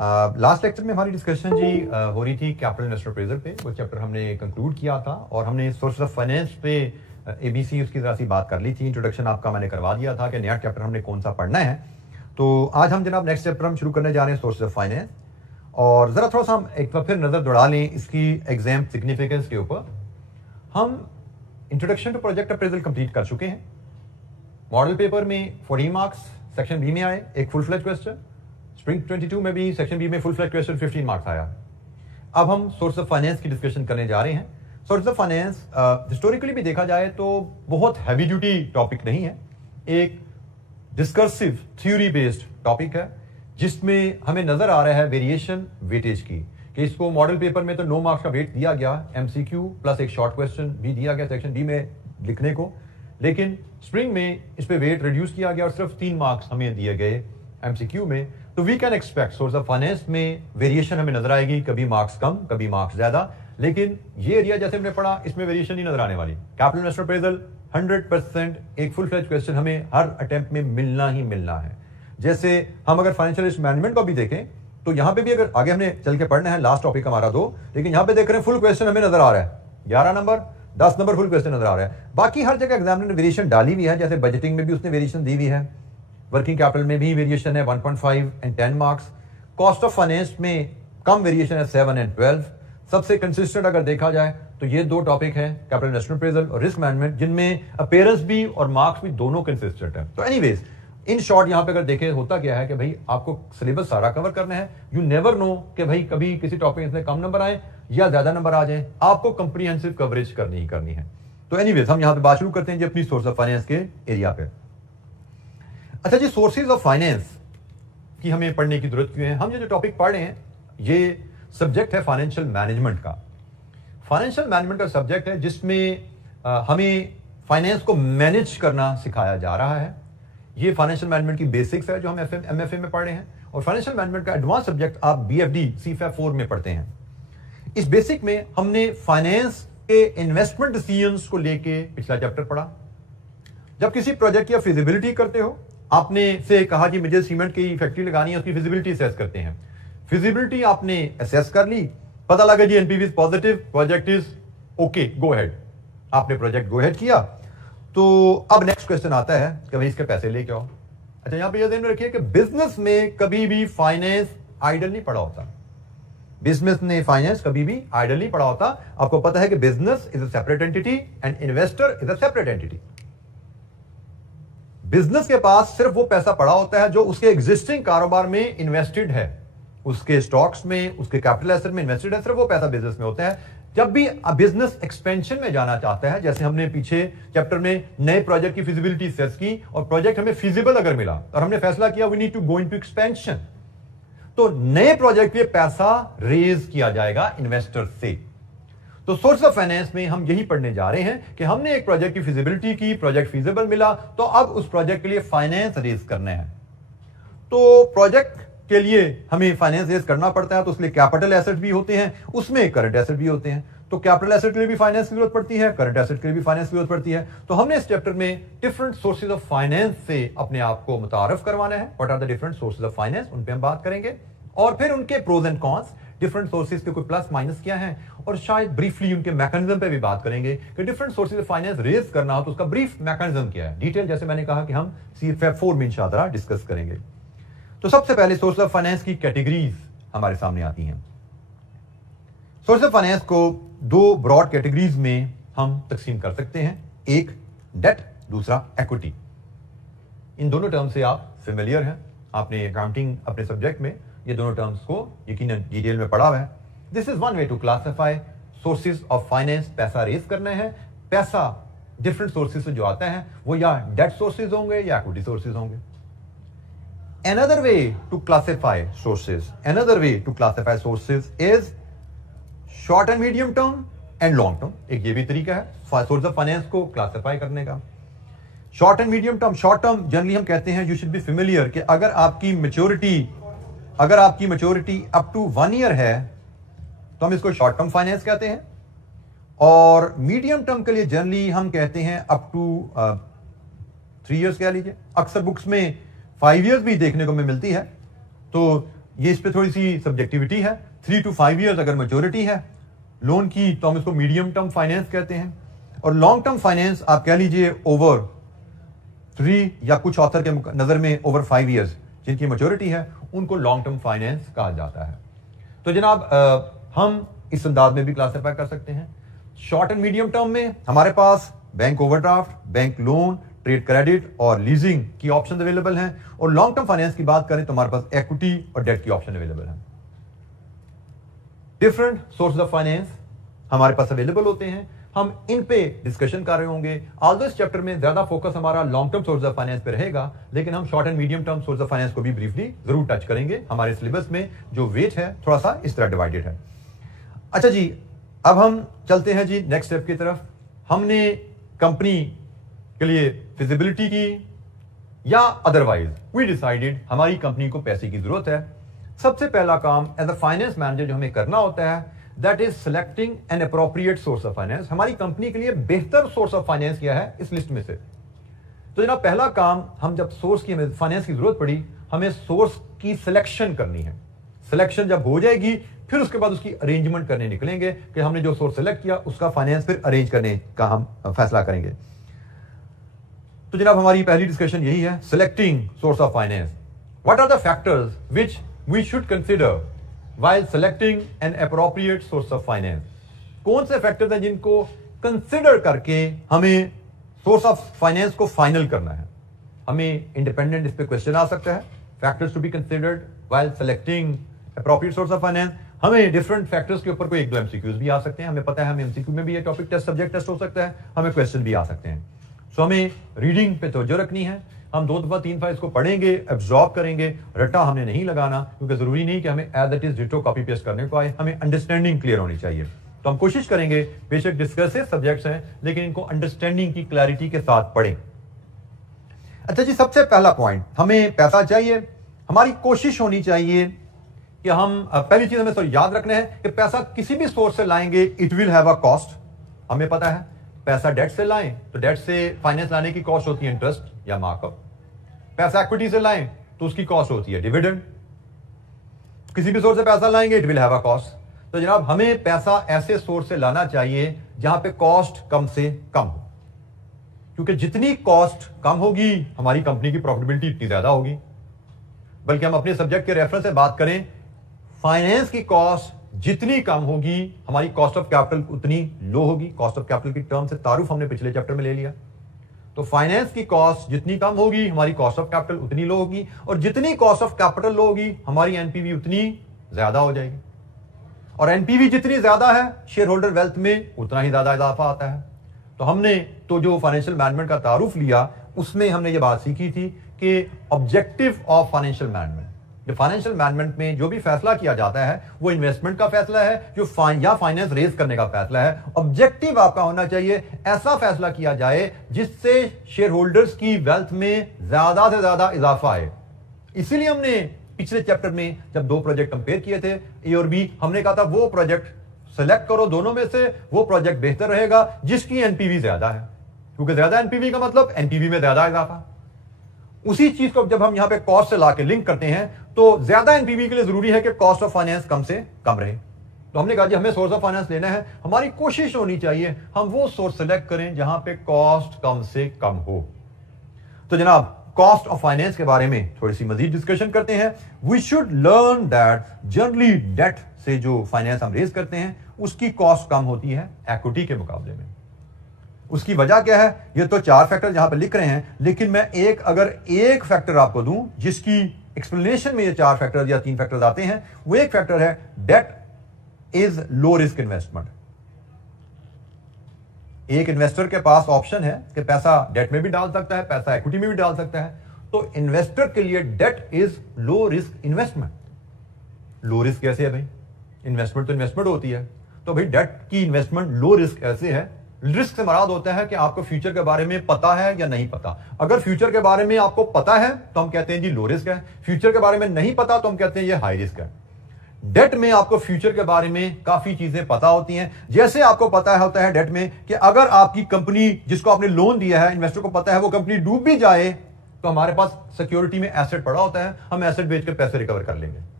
Last lecture में हमारी discussion जी हो रही थी कैपिटल इन्वेस्टर अप्रेजल पे। वो चैप्टर हमने कंक्लूड किया था और हमने सोर्सेज ऑफ फाइनेंस पे एबीसी उसकी तरह सी बात कर ली थी। इंट्रोडक्शन आपका मैंने करवा दिया था कि नया चैप्टर हमने कौन सा पढ़ना है। तो आज हम जनाब नेक्स्ट चैप्टर हम शुरू करने जा रहे हैं सोर्सेज ऑफ फाइनेंस। और ज़रा थोड़ा सा हम एक बार फिर नज़र दौड़ा लें इसकी एग्जाम सिग्निफिकेंस के ऊपर। हम introduction to project appraisal complete कर चुके हैं। मॉडल पेपर में 40 मार्क्स सेक्शन बी में आए, एक फुल फ्लेज क्वेश्चन। स्प्रिंग 22 में भी सेक्शन बी में फुल फ्लेज क्वेश्चन 15 मार्क्स आया। अब हम सोर्स ऑफ फाइनेंस की डिस्कशन करने जा रहे हैं। सोर्स ऑफ फाइनेंस हिस्टोरिकली भी देखा जाए तो बहुत हैवी ड्यूटी टॉपिक नहीं है, एक डिस्कर्सिव थ्योरी बेस्ड टॉपिक है जिसमें हमें नजर आ रहा है वेरिएशन वेटेज की, कि इसको मॉडल पेपर में तो 9 मार्क्स का वेट दिया गया, एमसीक्यू प्लस एक शॉर्ट क्वेश्चन भी दिया गया सेक्शन बी में लिखने को, लेकिन स्प्रिंग में इस पे वेट रिड्यूस किया गया और सिर्फ 3 मार्क्स हमें दिए गए एमसीक्यू में। तो we can expect source of finance में वेरिएशन हमें नजर आएगी, कभी मार्क्स कम कभी मार्क्स ज्यादा, लेकिन ये एरिया जैसे हमने पढ़ा इसमें वेरिएशन नहीं नजर आने वाली। कैपिटल इन्वेस्टर अप्रेजल 100% एक फुल फ्लेज क्वेश्चन हमें हर अटेम्प्ट में मिलना ही मिलना है। जैसे हम अगर फाइनेंशियल रिस्क मैनेजमेंट को भी देखें तो यहां पे भी अगर आगे हमने चल के पढ़ना है, लास्ट टॉपिक हमारा 2, लेकिन यहां पे देख रहे हैं फुल क्वेश्चन हमें नजर आ रहा है 11 नंबर 10 नंबर फुल क्वेश्चन नजर आ रहा है। बाकी हर जगह एग्जामिनर ने वेरिएशन डाली हुई है, जैसे बजटिंग में भी उसने वेरिएशन दी हुई है, वर्किंग कैपिटल में भी वेरिएशन है 1.5 and 10 marks, cost of finance में कम वेरिएशन है 7 एंड 12। सबसे कंसिस्टेंट अगर देखा जाए तो ये 2 टॉपिक हैं, कैपिटल इन्वेस्टमेंट अप्रेजल और रिस्क मैनेजमेंट, जिनमें अपीयरेंस भी और मार्क्स भी दोनों कंसिस्टेंट है। तो एनीवेज इन शॉर्ट यहां पे अगर देखें होता क्या है कि भाई आपको सिलेबस सारा कवर करना है। यू नेवर नो कि भाई कभी किसी टॉपिक में कम नंबर आए या ज्यादा नंबर आ जाए, आपको कंप्रीहेंसिव कवरेज करनी ही करनी है। तो एनीवेज हम यहां पे बात शुरू करते हैं जी अपनी सोर्स ऑफ फाइनेंस के एरिया पे। अच्छा जी, सोर्सेज ऑफ फाइनेंस की हमें पढ़ने की जरूरत क्यों है? हम ये जो टॉपिक पढ़ रहे हैं ये सब्जेक्ट है फाइनेंशियल मैनेजमेंट का। फाइनेंशियल मैनेजमेंट का सब्जेक्ट है जिसमें हमें फाइनेंस को मैनेज करना सिखाया जा रहा है। ये फाइनेंशियल मैनेजमेंट की बेसिक्स है जो हम एमएफए में पढ़ रहे हैं, और फाइनेंशियल मैनेजमेंट का एडवांस सब्जेक्ट आप बीएफडी सीफए 4 में पढ़ते हैं। इस बेसिक में हमने फाइनेंस के इन्वेस्टमेंट डिसीजंस को लेके पिछला चैप्टर पढ़ा। जब किसी प्रोजेक्ट की फिजिबिलिटी करते हो, आपने से कहा कि मुझे सीमेंट की फैक्ट्री लगानी है, उसकी फिजिबिलिटी असेस करते हैं। फिजिबिलिटी आपने असेस कर ली, पता लगा जी NPV is positive, project is okay, go head. आपने प्रोजेक्ट गो हेड किया, तो अब नेक्स्ट क्वेश्चन आता है कि भाई इसके पैसे लेके आओ। अच्छा, यहां पे ये ध्यान रखिए कि बिजनेस में कभी भी फाइनेंस आइडल नहीं पड़ा होता। बिजनेस ने फाइनेंस कभी भी आइडल नहीं पड़ा होता। आपको पता है कि business is a separate entity and investor is a separate entity. Business के पास सिर्फ वो पैसा पड़ा होता है जो उसके एग्जिस्टिंग कारोबार में इन्वेस्टेड है, उसके स्टॉक्स में, उसके कैपिटल एसेट में इन्वेस्टेड है, सिर्फ वो पैसा बिजनेस में होता है। जब भी बिजनेस एक्सपेंशन में जाना चाहता है, जैसे हमने पीछे चैप्टर में नए प्रोजेक्ट की फिजिबिलिटी सेट की और प्रोजेक्ट हमें फिजिबल अगर मिला और हमने फैसला किया we need to go into expansion, तो नए प्रोजेक्ट पे पैसा रेज किया जाएगा इन्वेस्टर से। तो सोर्स ऑफ फाइनेंस में हम यही पढ़ने जा रहे हैं कि हमने एक प्रोजेक्ट की फिजिबिलिटी की, प्रोजेक्ट फिजिबल मिला, तो अब उस प्रोजेक्ट के लिए फाइनेंस रेज करना है। तो प्रोजेक्ट के लिए हमें फाइनेंस रेज करना पड़ता है, तो उसके लिए कैपिटल एसेट भी होते हैं, उसमें करंट एसेट भी होते हैं। तो कैपिटल एसेट के लिए भी फाइनेंस की जरूरत पड़ती है, करंट एसेट के लिए भी फाइनेंस की जरूरत पड़ती है। तो हमने इस चैप्टर में डिफरेंट सोर्सेज ऑफ फाइनेंस से अपने आप को मुतारफ करवाना है। What are the different sources of finance, उन पे हम बात करेंगे, और फिर उनके pros and cons, different sources के कोई प्लस माइनस क्या है, और शायद ब्रीफली उनके मैकेनिज्म पे भी बात करेंगे कि different sources of finance raise करना हो तो उसका ब्रीफ मैकेनिज्म क्या है। डिटेल जैसे मैंने कहा कि हम सीफए 4 में इंशाअल्लाह डिस्कस करेंगे। तो सबसे पहले सोर्स ऑफ फाइनेंस की कैटेगरीज हमारे सामने आती हैं। सोर्स ऑफ फाइनेंस को 2 ब्रॉड कैटेगरीज में हम तकसीम कर सकते हैं, एक डेट, दूसरा इक्विटी। इन दोनों टर्म से आप फेमिलियर हैं, आपने अकाउंटिंग अपने सब्जेक्ट में ये दोनों टर्म्स को यकीनन डिटेल में पढ़ा हुआ है। This is one way to classify sources of finance. पैसा रेज करना है, पैसा डिफरेंट सोर्सेज से जो आता है वो या डेट सोर्सेज होंगे या इक्विटी सोर्सेज होंगे। Another way to classify sources is short and medium term and long term. एक ये भी तरीका है सोर्स ऑफ फाइनेंस को क्लासिफाई करने का। Short and medium term, short term generally हम कहते हैं यू शुड बी फेमिलियर कि अगर आपकी मैच्योरिटी अप टू 1 ईयर है तो हम इसको शॉर्ट टर्म फाइनेंस कहते हैं, और मीडियम टर्म के लिए जनरली हम कहते हैं अप टू 3 इयर्स कह लीजिए। अक्सर बुक्स में 5 इयर्स भी देखने को मिलती है। तो ये इस पे थोड़ी सी सब्जेक्टिविटी है। 3 to 5 ईयर्स अगर मैच्योरिटी है लोन की तो हम इसको मीडियम टर्म फाइनेंस कहते हैं, और लॉन्ग टर्म फाइनेंस आप कह लीजिए ओवर 3 या कुछ ऑथर के नजर में ओवर 5 ईयर्स जिनकी मैच्योरिटी है उनको लॉन्ग टर्म फाइनेंस कहा जाता है। तो जनाब हम इस अंदाज में भी क्लासिफाई कर सकते हैं। शॉर्ट एंड मीडियम टर्म में हमारे पास bank overdraft, bank loan, trade credit और लीजिंग की ऑप्शन अवेलेबल हैं, और लॉन्ग टर्म फाइनेंस की बात करें तो हमारे पास इक्विटी और डेट की ऑप्शन अवेलेबल है। डिफरेंट सोर्स ऑफ फाइनेंस हमारे पास अवेलेबल होते हैं, हम इन पे डिस्कशन कर रहे होंगे। ऑल्दो इस चैप्टर में ज्यादा फोकस हमारा long term source of finance पे रहेगा, लेकिन हम short and medium term source of finance को भी ब्रीफली जरूर टच करेंगे। हमारे सिलेबस में जो वेट है थोड़ा सा इस तरह डिवाइडेड है। अच्छा जी, अब हम चलते हैं जी नेक्स्ट स्टेप की तरफ। हमने कंपनी के लिए फिजिबिलिटी की या अदरवाइज वी डिसाइडेड हमारी कंपनी को पैसे की जरूरत है। सबसे पहला काम एज अ फाइनेंस मैनेजर जो हमें करना होता है that is selecting an appropriate source of finance. हमारी कंपनी के लिए बेहतर सोर्स ऑफ फाइनेंस क्या है इस लिस्ट में से। तो जनाब पहला काम, हम जब सोर्स की हमें फाइनेंस की जरूरत पड़ी, हमें सोर्स की सिलेक्शन करनी है। सिलेक्शन जब हो जाएगी फिर उसके बाद उसकी अरेंजमेंट करने निकलेंगे कि हमने जो सोर्स सेलेक्ट किया उसका फाइनेंस फिर अरेंज करने का हम फैसला करेंगे। तो जनाब हमारी पहली डिस्कशन यही है, selecting source of finance. What are the factors which we should consider while selecting N appropriate source of finance. कौन से फैक्टर्स हैं जिनको कंसिडर करके हमें सोर्स ऑफ फाइनेंस को फाइनल करना है। हमें इंडिपेंडेंट इस पे क्वेश्चन आ सकता है, factors to be considered while selecting appropriate source of finance. हमें डिफरेंट फैक्टर्स के ऊपर कोई 1-2 एमसीक्यूज भी आ सकते हैं। हमें पता है हमें एमसीक्यू में भी ये टॉपिक टेस्ट, सब्जेक्ट टेस्ट हो सकता है, हमें क्वेश्चन भी आ सकते हैं। सो हमें रीडिंग पे तवज्जो रखनी है। हम 2 दफा 3 दफा इसको पढ़ेंगे, एब्जॉर्ब करेंगे, रट्टा हमने नहीं लगाना, क्योंकि जरूरी नहीं कि हमें as it is ditto copy paste करने को आए, हमें अंडरस्टैंडिंग क्लियर होनी चाहिए। तो हम कोशिश करेंगे, बेशक डिस्कसिव सब्जेक्ट्स हैं लेकिन इनको अंडरस्टैंडिंग की क्लैरिटी के साथ पढ़ें। अच्छा जी, सबसे पहला पॉइंट, हमें पैसा चाहिए। हमारी कोशिश होनी चाहिए कि हम पहली चीज हमें याद रखना है कि पैसा किसी भी सोर्स से लाएंगे it will have a cost. हमें पता है पैसा डेट से लाएं तो डेट से फाइनेंस लाने की कॉस्ट होती है इंटरेस्ट या मार्कअप। पैसा इक्विटी से लाएं तो उसकी कॉस्ट होती है डिविडेंड। किसी भी सोर्स से पैसा लाएंगे it will have a cost. तो जनाब हमें पैसा ऐसे सोर्स से लाना चाहिए जहां पे कॉस्ट कम से कम हो, क्योंकि जितनी कॉस्ट कम होगी हमारी कंपनी की प्रॉफिटेबिलिटी इतनी ज्यादा होगी। बल्कि हम अपने सब्जेक्ट के रेफरेंस से बात करें, फाइनेंस की कॉस्ट जितनी कम होगी हमारी कॉस्ट ऑफ कैपिटल उतनी लो होगी। कॉस्ट ऑफ कैपिटल की टर्म से तारुफ हमने पिछले चैप्टर में ले लिया। तो फाइनेंस की कॉस्ट जितनी कम होगी हमारी कॉस्ट ऑफ कैपिटल उतनी लो होगी, और जितनी कॉस्ट ऑफ कैपिटल लो होगी हमारी एनपीवी उतनी ज्यादा हो जाएगी, और एनपीवी जितनी ज्यादा है शेयर होल्डर वेल्थ में उतना ही ज्यादा इजाफा आता है। तो हमने तो जो फाइनेंशियल मैनेजमेंट का तारुफ लिया उसमें हमने ये बात सीखी थी कि ऑब्जेक्टिव ऑफ फाइनेंशियल मैनेजमेंट, जो फाइनेंशियल मैनेजमेंट में जो भी फैसला किया जाता है वो इन्वेस्टमेंट का फैसला है जो या फाइनेंस रेज करने का फैसला है। ऑब्जेक्टिव आपका होना चाहिए ऐसा फैसला किया जाए जिससे शेयर होल्डर्स की वेल्थ में ज्यादा से ज्यादा इजाफा आए। इसीलिए हमने पिछले चैप्टर में जब 2 प्रोजेक्ट कंपेयर किए थे ए और बी, हमने कहा था वो प्रोजेक्ट सेलेक्ट करो, दोनों में से वो प्रोजेक्ट बेहतर रहेगा जिसकी एनपीवी ज्यादा है, क्योंकि ज्यादा एनपीवी का मतलब एनपीवी में ज्यादा इजाफा। उसी चीज को जब हम यहां पे कॉस्ट से लाके लिंक करते हैं तो ज्यादा एनपीवी के लिए जरूरी है कि कॉस्ट ऑफ फाइनेंस कम से कम रहे। तो हमने कहा जी हमें सोर्स ऑफ फाइनेंस लेना है, हमारी कोशिश होनी चाहिए हम वो सोर्स सेलेक्ट करें जहां पे कॉस्ट कम से कम हो। तो जनाब कॉस्ट ऑफ फाइनेंस के बारे में थोड़ी सी मजीद डिस्कशन करते हैं। We should learn that generally date से जो फाइनेंस हम रेज करते हैं उसकी कॉस्ट कम होती है इक्विटी के मुकाबले में। उसकी वजह क्या है? ये तो 4 फैक्टर यहां पे लिख रहे हैं, लेकिन मैं अगर एक फैक्टर आपको दूं जिसकी एक्सप्लेनेशन में ये 4 फैक्टर या 3 फैक्टर आते हैं, वो एक फैक्टर है date is low risk investment. एक इन्वेस्टर के पास ऑप्शन है कि पैसा डेट में भी डाल सकता है, पैसा इक्विटी में भी डाल सकता है। तो इन्वेस्टर के लिए date is low risk investment. Low risk कैसे है भाई? इन्वेस्टमेंट तो इन्वेस्टमेंट होती है, तो भाई डेट की इन्वेस्टमेंट लो रिस्क ऐसे है। रिस्क से मराद होता है कि आपको फ्यूचर के बारे में पता है या नहीं पता। अगर फ्यूचर के बारे में आपको पता है तो हम कहते हैं जी लो रिस्क है, फ्यूचर के बारे में नहीं पता तो हम कहते हैं ये हाई रिस्क है। डेट में आपको फ्यूचर के बारे में काफी चीजें पता होती हैं। जैसे आपको पता होता है डेट में कि अगर आपकी कंपनी जिसको आपने लोन दिया है, इन्वेस्टर को पता है वो कंपनी डूब भी जाए तो हमारे पास सिक्योरिटी में एसेट पड़ा होता है, हम एसेट बेचकर पैसे रिकवर कर लेंगे।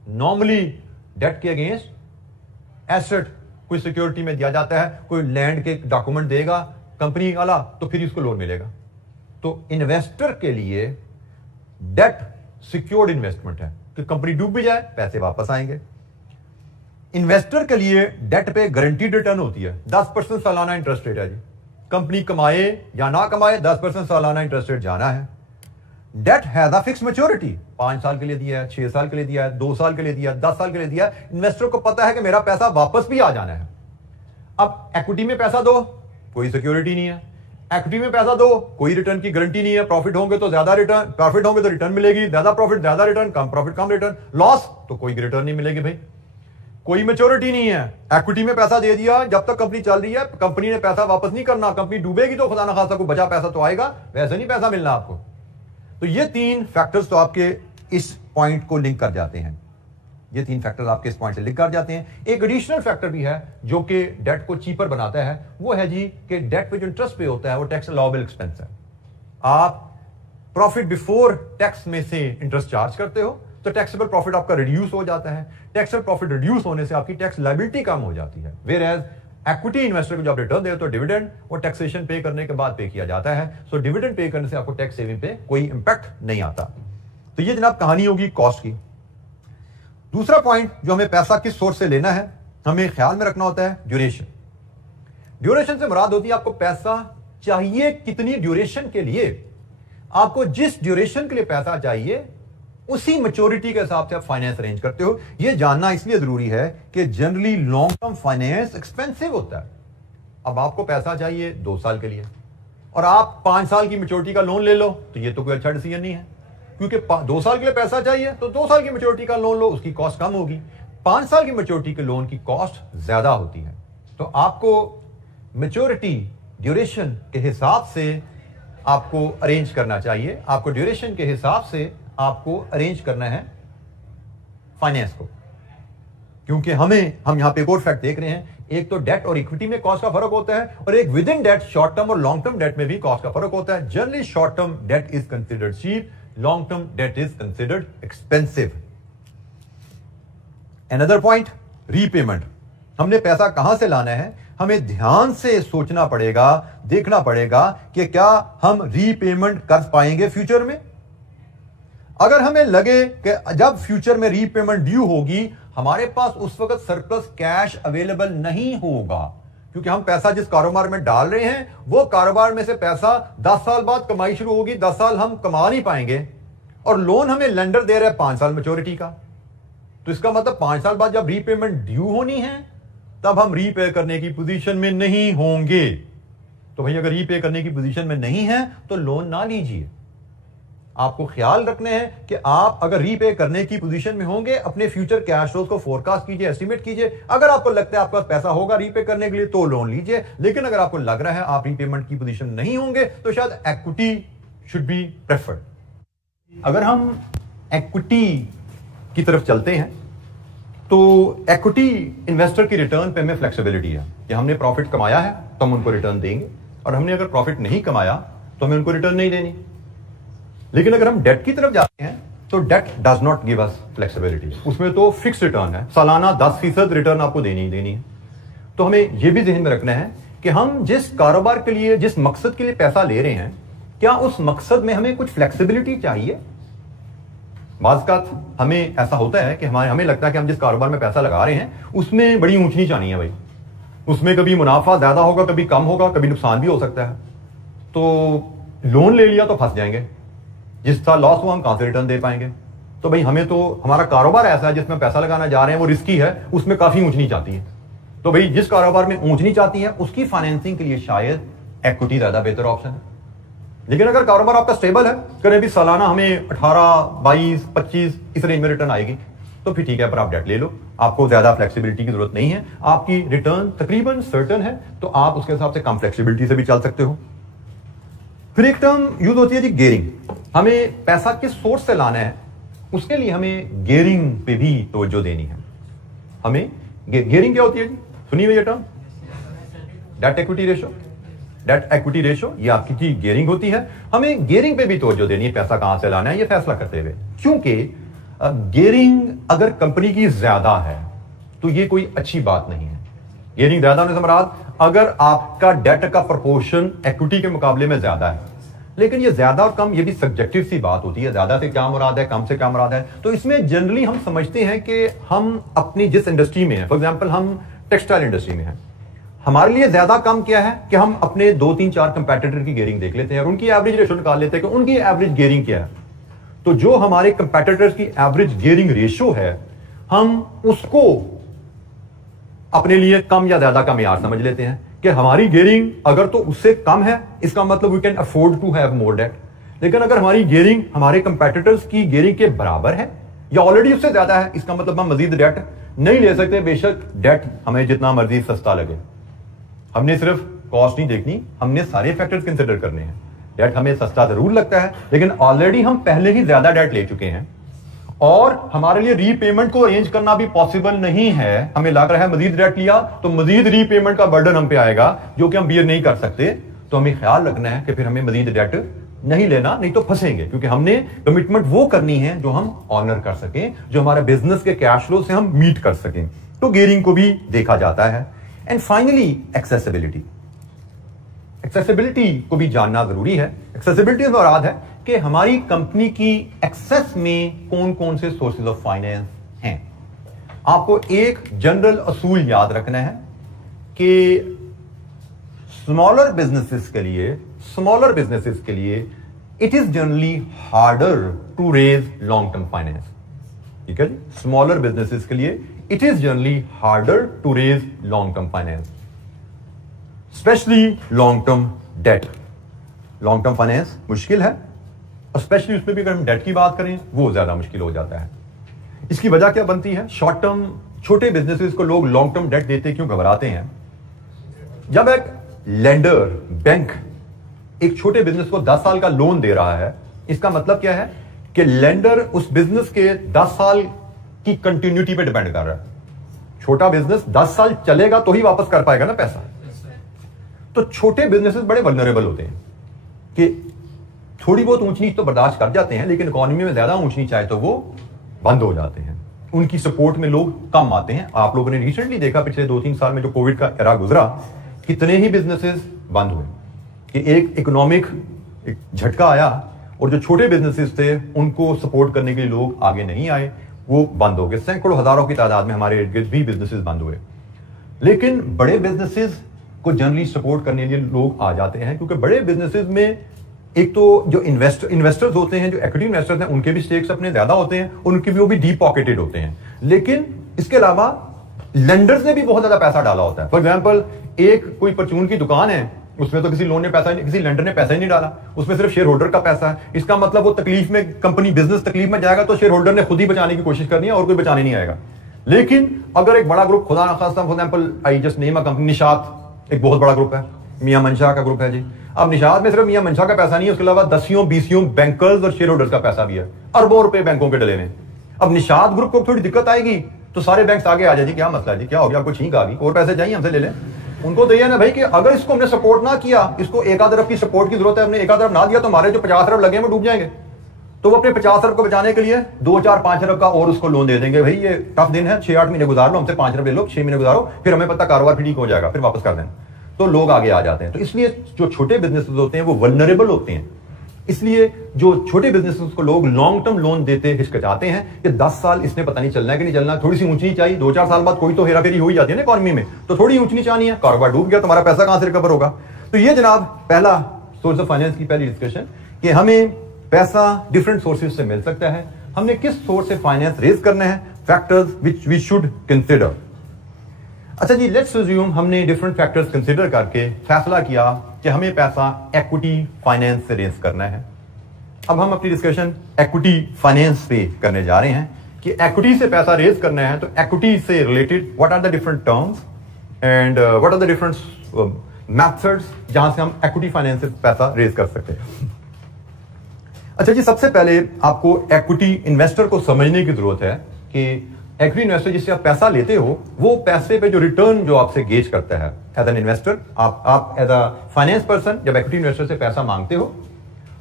नॉर्मली डेट के अगेंस्ट एसेट कोई सिक्योरिटी में दिया जाता है, कोई लैंड के डॉक्यूमेंट देगा कंपनी वाला तो फिर इसको लोन मिलेगा। तो इन्वेस्टर के लिए डेट सिक्योर्ड इन्वेस्टमेंट है कि कंपनी डूब भी जाए पैसे वापस आएंगे। इन्वेस्टर के लिए डेट पे गारंटीड रिटर्न होती है, 10% सालाना इंटरेस्ट रेट है जी। कंपनी कमाए या ना कमाए 10% सालाना इंटरेस्ट रेट जाना है। Date has a fix maturity, 5 साल के लिए दिया है, 6 साल के लिए दिया है, 2 साल के लिए दिया है, 10 साल के लिए दिया है। इन्वेस्टर को पता है कि मेरा पैसा वापस भी आ जाना है। अब एक्विटी में पैसा दो, कोई सिक्योरिटी नहीं है। एक्विटी में पैसा दो, कोई रिटर्न की गारंटी नहीं है। प्रॉफिट होंगे तो ज्यादा रिटर्न, प्रॉफिट होंगे तो रिटर्न मिलेगी, ज्यादा प्रॉफिट ज्यादा रिटर्न, कम प्रॉफिट कम रिटर्न, लॉस तो कोई रिटर्न नहीं मिलेगी भाई। कोई मैच्योरिटी नहीं है। एक्विटी में पैसा दे दिया, जब तक कंपनी चल रही है कंपनी ने पैसा वापस नहीं करना। कंपनी डूबेगी तो खुदा ना खासा कोई बचा पैसा तो आएगा, वैसे नहीं पैसा मिलना आपको। तो ये 3 फैक्टर्स तो आपके इस पॉइंट को लिंक कर जाते हैं। ये 3 फैक्टर्स आपके इस पॉइंट से लिंक कर जाते हैं। एक एडिशनल फैक्टर भी है जो कि डेट को चीपर बनाता है, वो है जी कि डेट पे जो इंटरेस्ट पे होता है वो टैक्स अलाउएबल एक्सपेंस है। आप प्रॉफिट बिफोर टैक्स में से इंटरेस्ट चार्ज करते हो तो टैक्सेबल प्रॉफिट आपका रिड्यूस हो जाता है। टैक्सेबल प्रॉफिट रिड्यूस होने से आपकी टैक्स लायबिलिटी कम हो जाती है। वेयर एज इक्विटी इन्वेस्टर को जब रिटर्न दे तो डिविडेंड वो टैक्सेशन पे करने के बाद पे किया जाता है। सो डिविडेंड पे करने से आपको टैक्स सेविंग पे कोई इंपैक्ट नहीं आता। तो ये जनाब कहानी होगी कॉस्ट की। दूसरा पॉइंट जो हमें पैसा किस सोर्स से लेना है हमें ख्याल में रखना होता है ड्यूरेशन। ड्यूरेशन से मुराद होती है आपको पैसा चाहिए कितनी ड्यूरेशन के लिए। आपको जिस ड्यूरेशन के लिए पैसा चाहिए उसी मैच्योरिटी के हिसाब से आप फाइनेंस अरेंज करते हो। यह जानना इसलिए जरूरी है कि generally long term finance expensive होता है। अब आपको पैसा चाहिए 2 साल के लिए और आप 5 साल की मैच्योरिटी का लोन ले लो तो यह तो कोई अच्छा डिसीजन नहीं है, क्योंकि 2 साल के लिए पैसा चाहिए तो 2 साल की मैच्योरिटी का लोन लो, उसकी कॉस्ट कम होगी। 5 साल की मैच्योरिटी के लोन की कॉस्ट ज्यादा होती है। तो आपको मैच्योरिटी ड्यूरेशन के हिसाब से आपको अरेंज करना चाहिए। आपको ड्यूरेशन के हिसाब से आपको अरेंज करना है फाइनेंस को, क्योंकि हम यहां पे एक और फैक्ट देख रहे हैं। एक तो डेट और इक्विटी में कॉस्ट का फर्क होता है और एक with in date short term और लॉन्ग टर्म डेट में भी कॉस्ट का फर्क होता है। Generally short term debt is considered cheap, long term debt is considered expensive. Another point, repayment. हमने पैसा कहां से लाना है हमें ध्यान से सोचना पड़ेगा, देखना पड़ेगा कि क्या हम रीपेमेंट कर पाएंगे फ्यूचर में। अगर हमें लगे कि जब फ्यूचर में रीपेमेंट ड्यू होगी हमारे पास उस वक्त सरप्लस कैश अवेलेबल नहीं होगा, क्योंकि हम पैसा जिस कारोबार में डाल रहे हैं वो कारोबार में से पैसा 10 साल बाद कमाई शुरू होगी, 10 साल हम कमा नहीं पाएंगे और लोन हमें लेंडर दे रहा है 5 साल मैच्योरिटी का। तो इसका मतलब 5 साल बाद जब रीपेमेंट ड्यू होनी है तब हम रीपे करने की पोजीशन में नहीं होंगे। तो भाई अगर रीपे करने की पोजीशन में नहीं है तो लोन ना लीजिए। आपको ख्याल रखने हैं कि आप अगर रीपे करने की पोजीशन में होंगे अपने फ्यूचर कैश फ्लोज को फोरकास्ट कीजिए, एस्टिमेट कीजिए। अगर आपको लगता है आपके पास पैसा होगा रीपे करने के लिए तो लोन लीजिए, लेकिन अगर आपको लग रहा है आप रीपेमेंट की पोजीशन में नहीं होंगे तो शायद एक्विटी शुड बी प्रेफर्ड। अगर हम एक्विटी की तरफ चलते हैं तो एक्विटी इन्वेस्टर की रिटर्न पे हमें फ्लेक्सिबिलिटी है कि हमने प्रॉफिट कमाया है तो हम उनको रिटर्न देंगे और हमने अगर प्रॉफिट नहीं कमाया तो हमें उनको रिटर्न नहीं देनी। लेकिन अगर हम डेट की तरफ जाते हैं तो date does not give us flexibility. उसमें तो फिक्स रिटर्न है, सालाना 10% रिटर्न आपको देनी ही देनी है। तो हमें यह भी ध्यान में रखना है कि हम जिस कारोबार के लिए जिस मकसद के लिए पैसा ले रहे हैं क्या उस मकसद में हमें कुछ फ्लेक्सिबिलिटी चाहिए। बाज़ हमें ऐसा होता है कि हमें लगता है कि हम जिस कारोबार में पैसा लगा रहे हैं उसमें बड़ी ऊंच नीच आनी है भाई, उसमें कभी मुनाफा ज्यादा होगा, कभी कम होगा, कभी नुकसान भी हो सकता है। तो लोन ले लिया तो फंस जाएंगे, जिस साल लॉस हुआ हम कहां से रिटर्न दे पाएंगे। तो भाई हमें तो हमारा कारोबार ऐसा है जिसमें पैसा लगाना जा रहे हैं वो रिस्की है, उसमें काफी ऊंच नीच आती है। तो भाई जिस कारोबार में ऊंच नीच आती है उसकी फाइनेंसिंग के लिए शायद एक्विटी ज्यादा बेहतर ऑप्शन है। लेकिन अगर कारोबार आपका स्टेबल है, करें भी सालाना हमें 18, 22, 25 इस रेंज में रिटर्न आएगी तो फिर ठीक है, पर आप डेट ले लो, आपको ज्यादा फ्लेक्सिबिलिटी की जरूरत नहीं है, आपकी रिटर्न तकरीबन सर्टेन है तो आप उसके हिसाब से कम फ्लेक्सिबिलिटी से भी चल सकते हो। फिर एक टर्म यूज होती है जी गेयरिंग। हमें पैसा किस सोर्स से लाना है उसके लिए हमें गेयरिंग पे भी तवज्जो देनी है। हमें गेयरिंग क्या होती है जी, सुनिए ये term, debt equity ratio. Debt equity ratio ये आपकी जी गेयरिंग होती है। हमें गेयरिंग पे भी तवज्जो देनी है, पैसा कहां से लाना है ये फैसला करते हुए, क्योंकि गेयरिंग अगर कंपनी की ज्यादा है तो ये कोई अच्छी बात नहीं है। गेयरिंग ज्यादा होने से मुराद अगर आपका डेट का प्रोपोर्शन इक्विटी के मुकाबले में ज्यादा है, लेकिन ये ज्यादा और कम ये भी सब्जेक्टिव सी बात होती है। ज्यादा से क्या मुराद है, कम से क्या मुराद है। तो इसमें जनरली हम समझते हैं कि हम अपनी जिस इंडस्ट्री में हैं, फॉर एग्जांपल हम टेक्सटाइल इंडस्ट्री में हैं, हमारे लिए ज्यादा कम क्या है कि हम अपने 2 3 4 कंपेटिटर की गेयरिंग देख लेते हैं और उनकी एवरेज रेशो निकाल लेते हैं कि उनकी एवरेज गेयरिंग क्या है। तो जो हमारे कंपेटिटर्स की एवरेज गेयरिंग रेशो है, हम उसको अपने लिए कम या ज्यादा का मेयार समझ लेते हैं कि हमारी गेयरिंग अगर तो उससे कम है, इसका मतलब we can afford to have more date. लेकिन अगर हमारी गेयरिंग हमारे कंपेटिटर्स की गेयरिंग के बराबर है या ऑलरेडी उससे ज्यादा है, इसका मतलब हम मजीद डेट नहीं ले सकते, बेशक डेट हमें जितना मर्जी सस्ता लगे। हमने सिर्फ कॉस्ट नहीं देखनी, हमने सारे फैक्टर्स कंसिडर करने हैं। डेट हमें सस्ता जरूर लगता है, लेकिन ऑलरेडी हम पहले ही ज्यादा डेट ले चुके हैं और हमारे लिए रीपेमेंट को अरेंज करना भी पॉसिबल नहीं है। हमें लग रहा है मजीद डेट लिया तो मजीद रीपेमेंट का बर्डन हम पे आएगा, जो कि हम बियर नहीं कर सकते। तो हमें ख्याल रखना है कि फिर हमें मजीद डेट नहीं लेना, नहीं तो फंसेंगे, क्योंकि हमने कमिटमेंट वो करनी है जो हम ऑनर कर सकें, जो हमारे बिजनेस के कैश फ्लो से हम मीट कर सकें। तो गेयरिंग को भी देखा जाता है। And finally accessibility. एक्सेसिबिलिटी को भी जानना जरूरी है। एक्सेसिबिलिटी से मुराद है कि हमारी कंपनी की एक्सेस में कौन कौन से सोर्सेज ऑफ फाइनेंस हैं। आपको एक जनरल असूल याद रखना है कि स्मॉलर बिजनेसेस के लिए it is generally harder to raise long term finance. ठीक है जी, स्मॉलर बिजनेसेस के लिए it is generally harder to raise long term finance, specially long term debt. Long term finance मुश्किल है और स्पेशली उसमें भी अगर हम डेट की बात करें वो ज्यादा मुश्किल हो जाता है। इसकी वजह क्या बनती है? शॉर्ट टर्म छोटे बिजनेसेस को लोग लॉन्ग टर्म डेट देते क्यों घबराते हैं? जब एक लेंडर बैंक एक छोटे बिजनेस को 10 साल का लोन दे रहा है, इसका मतलब क्या है कि लेंडर उस बिजनेस के 10 साल की कंटिन्यूटी पे डिपेंड कर रहा है। छोटा बिजनेस 10 साल चलेगा तो ही वापस कर पाएगा ना पैसा। तो छोटे बिजनेसेस बड़े वल्नरेबल होते हैं कि थोड़ी बहुत ऊंच नीच तो बर्दाश्त कर जाते हैं, लेकिन इकोनॉमी में ज्यादा ऊंच नीच आए तो वो बंद हो जाते हैं। उनकी सपोर्ट में लोग कम आते हैं। आप लोगों ने रिसेंटली देखा पिछले 2-3 साल में जो कोविड का एरा गुजरा, कितने ही बिजनेसेस बंद हुए कि एक इकोनॉमिक झटका आया और जो छोटे बिजनेसेस थे उनको सपोर्ट करने के लिए लोग आगे नहीं आए, वो बंद हो गए। सैकड़ों हजारों की तादाद में हमारे इर्द गिर्द भी बिजनेसेस बंद हुए। लेकिन बड़े बिजनेसेस को जनरली सपोर्ट करने के लिए लोग आ जाते हैं, क्योंकि बड़े बिजनेसेस में एक तो जो इन्वेस्टर्स होते हैं, जो इक्विटी इन्वेस्टर्स हैं, उनके भी स्टेक्स अपने ज्यादा होते हैं, उनके भी वो भी डीप पॉकेटेड होते हैं। लेकिन इसके अलावा लेंडर्स ने भी बहुत ज्यादा पैसा डाला होता है। फॉर एग्जांपल एक कोई परचून की दुकान है, उसमें तो किसी लोन ने पैसा, किसी लेंडर ने पैसा ही नहीं डाला, उसमें सिर्फ शेयर होल्डर का पैसा है। इसका मतलब वो तकलीफ में, कंपनी बिजनेस तकलीफ में जाएगा तो शेयर होल्डर ने खुद ही बचाने की कोशिश करनी है और कोई बचाने नहीं आएगा। लेकिन अगर एक बड़ा ग्रुप, खुदा ना खास्ता, for example I just name a company, Nishat एक बहुत बड़ा ग्रुप है, मियां मंशा का ग्रुप है जी। अब निशात में सिर्फ मियां मंशा का पैसा नहीं है, उसके अलावा 10-20 बैंकर्स और शेयर होल्डर्स का पैसा भी है, अरबों रुपए बैंकों के डले में। अब निशात ग्रुप को थोड़ी दिक्कत आएगी तो सारे बैंक आगे आ जाए, जी क्या मसला है जी, क्या हो गया, आपको छींक आ गई, और पैसे चाहिए हमसे ले लें। उनको तो ये ना भाई कि अगर इसको हमने सपोर्ट ना किया, इसको 1 अरब की सपोर्ट की जरूरत है, हमने 1 अरब ना दिया तो हमारे जो 50 अरब लगे हैं वो डूब जाएंगे। तो वो अपने 50 अरब को बचाने के लिए 2-4-5 अरब का और उसको लोन दे देंगे। भाई ये टफ दिन है, 6-8 महीने गुजार लो, हमसे 5 अरब ले लो, 6 महीने गुजारो, फिर हमें पता कारोबार फिर ठीक हो जाएगा, फिर वापस कर देना। तो लोग आगे आ जाते हैं। तो इसलिए जो छोटे बिजनेसेस होते हैं वो वल्नरेबल होते हैं, इसलिए जो छोटे बिजनेसेस को लोग लॉन्ग टर्म लोन देते हिचकिचाते हैं कि 10 साल इसने पता नहीं चलना है कि नहीं चलना, थोड़ी सी ऊंची चाहिए, 2-4 साल बाद कोई तो हेरा फेरी हो ही जाती है ना इकोनॉमी में, तो थोड़ी ऊंची नीच आनी है, कारोबार डूब गया, तुम्हारा पैसा कहां से रिकवर होगा। तो ये जनाब पहला सोर्स ऑफ फाइनेंस की पहली डिस्कशन कि हमें पैसा डिफरेंट सोर्सेज से मिल सकता है, हमने किस सोर्स से फाइनेंस रेज करना है, factors which we should consider. अच्छा जी, लेट्स अज्यूम हमने डिफरेंट फैक्टर्स कंसिडर करके फैसला किया कि हमें पैसा इक्विटी फाइनेंस से रेज करना है। अब हम अपनी डिस्कशन इक्विटी फाइनेंस पे करने जा रहे हैं कि इक्विटी से पैसा रेज करना है, तो इक्विटी से related what are the different terms and what are the different methods जहां से हम इक्विटी फाइनेंस से पैसा रेज कर सकते हैं। अच्छा जी, सबसे पहले आपको इक्विटी इन्वेस्टर को समझने की जरूरत है कि इक्विटी इन्वेस्टर जिससे आप पैसा लेते हो, वो पैसे पे जो रिटर्न जो आपसे गेज करता है एज एन इन्वेस्टर, आप एज अ फाइनेंस पर्सन जब इक्विटी इन्वेस्टर से पैसा मांगते हो